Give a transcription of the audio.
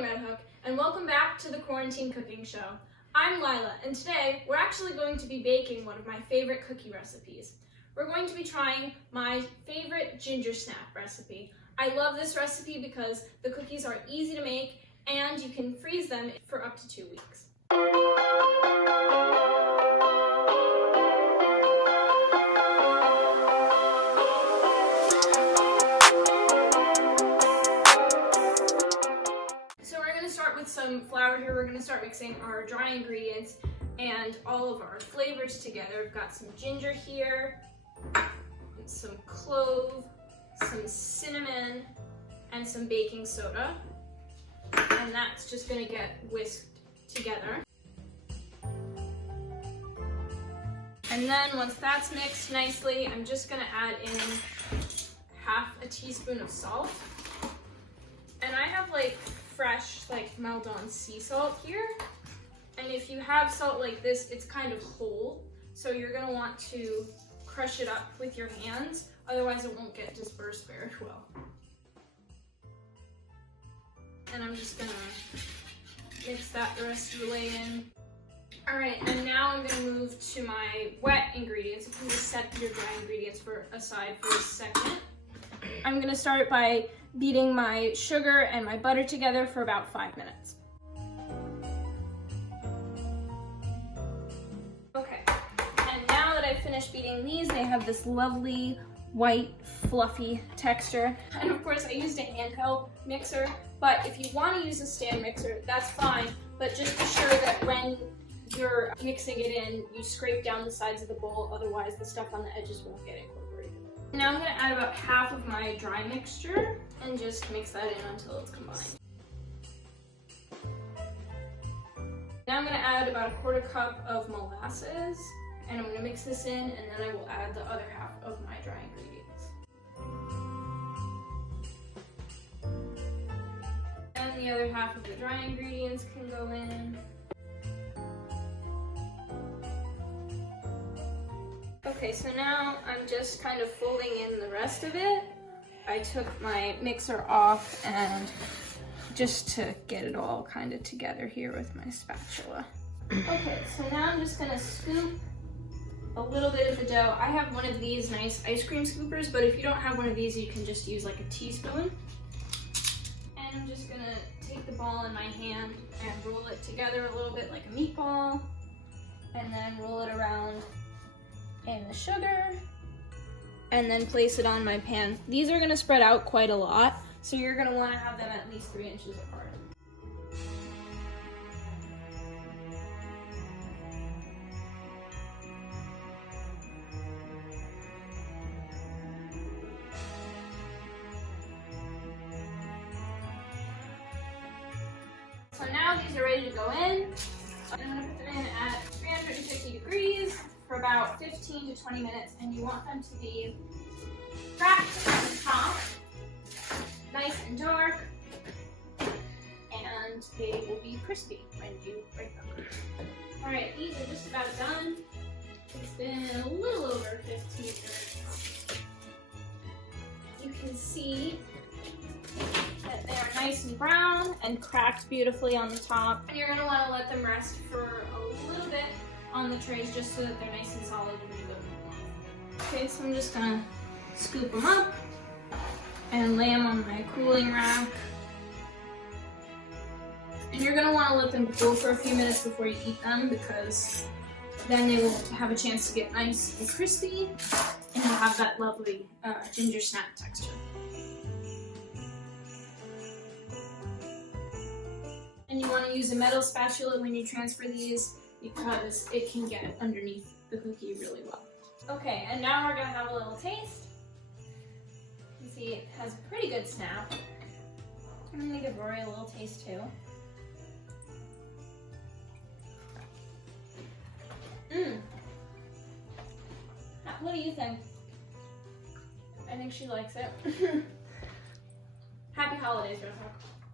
morning, Red Hook, and welcome back to the Quarantine Cooking Show. I'm Lila, and today we're actually going to be baking one of my favorite cookie recipes. We're going to be trying my favorite ginger snap recipe. I love this recipe because the cookies are easy to make and you can freeze them for up to 2 weeks. With some flour here, we're going to start mixing our dry ingredients and all of our flavors together. We've got some ginger here, some clove, some cinnamon, and some baking soda. And that's just going to get whisked together. And then once that's mixed nicely, I'm just going to add in half a teaspoon of salt. And I have fresh Maldon sea salt here, and if you have salt like this, it's kind of whole, so you're going to want to crush it up with your hands, otherwise it won't get dispersed very well. And I'm just going to mix that the rest of the way in. Alright, and now I'm going to move to my wet ingredients. You can just set your dry ingredients aside for a second. I'm going to start by beating my sugar and my butter together for about 5 minutes. Okay, and now that I've finished beating these, they have this lovely white fluffy texture. And of course I used a handheld mixer, but if you want to use a stand mixer, that's fine, but just be sure that when you're mixing it in, you scrape down the sides of the bowl, otherwise the stuff on the edges won't get incorporated. Now I'm going to add about half of my dry mixture and just mix that in until it's combined. Now I'm going to add about a 1/4 cup of molasses, and I'm going to mix this in, and then I will add the other half of my dry ingredients. And the other half of the dry ingredients can go in. Okay, so now I'm just kind of folding in the rest of it. I took my mixer off and just to get it all kind of together here with my spatula. Okay, so now I'm just gonna scoop a little bit of the dough. I have one of these nice ice cream scoopers, but if you don't have one of these, you can just use a teaspoon. And I'm just gonna take the ball in my hand and roll it together a little bit like a meatball, and then roll it around in the sugar, and then place it on my pan. These are going to spread out quite a lot, so you're going to want to have them at least 3 inches apart. So now these are ready to go in. I'm going to put them in at 350 degrees for about 15 to 20 minutes, and you want them to be cracked at the top, nice and dark, and they will be crispy when you break them. Alright, these are just about done. It's been a little over 15 minutes. You can see that they are nice and brown and cracked beautifully on the top. And you're going to want to let them rest for a little bit on the trays just so that they're nice and solid when you go. Okay, so I'm just gonna scoop them up and lay them on my cooling rack. And you're gonna want to let them cool for a few minutes before you eat them, because then they will have a chance to get nice and crispy and you'll have that lovely ginger snap texture. And you want to use a metal spatula when you transfer these, because it can get underneath the cookie really well. Okay, and now we're gonna have a little taste. You can see it has a pretty good snap. I'm gonna give Rory a little taste too. What do you think? I think she likes it. Happy holidays, Red Hook.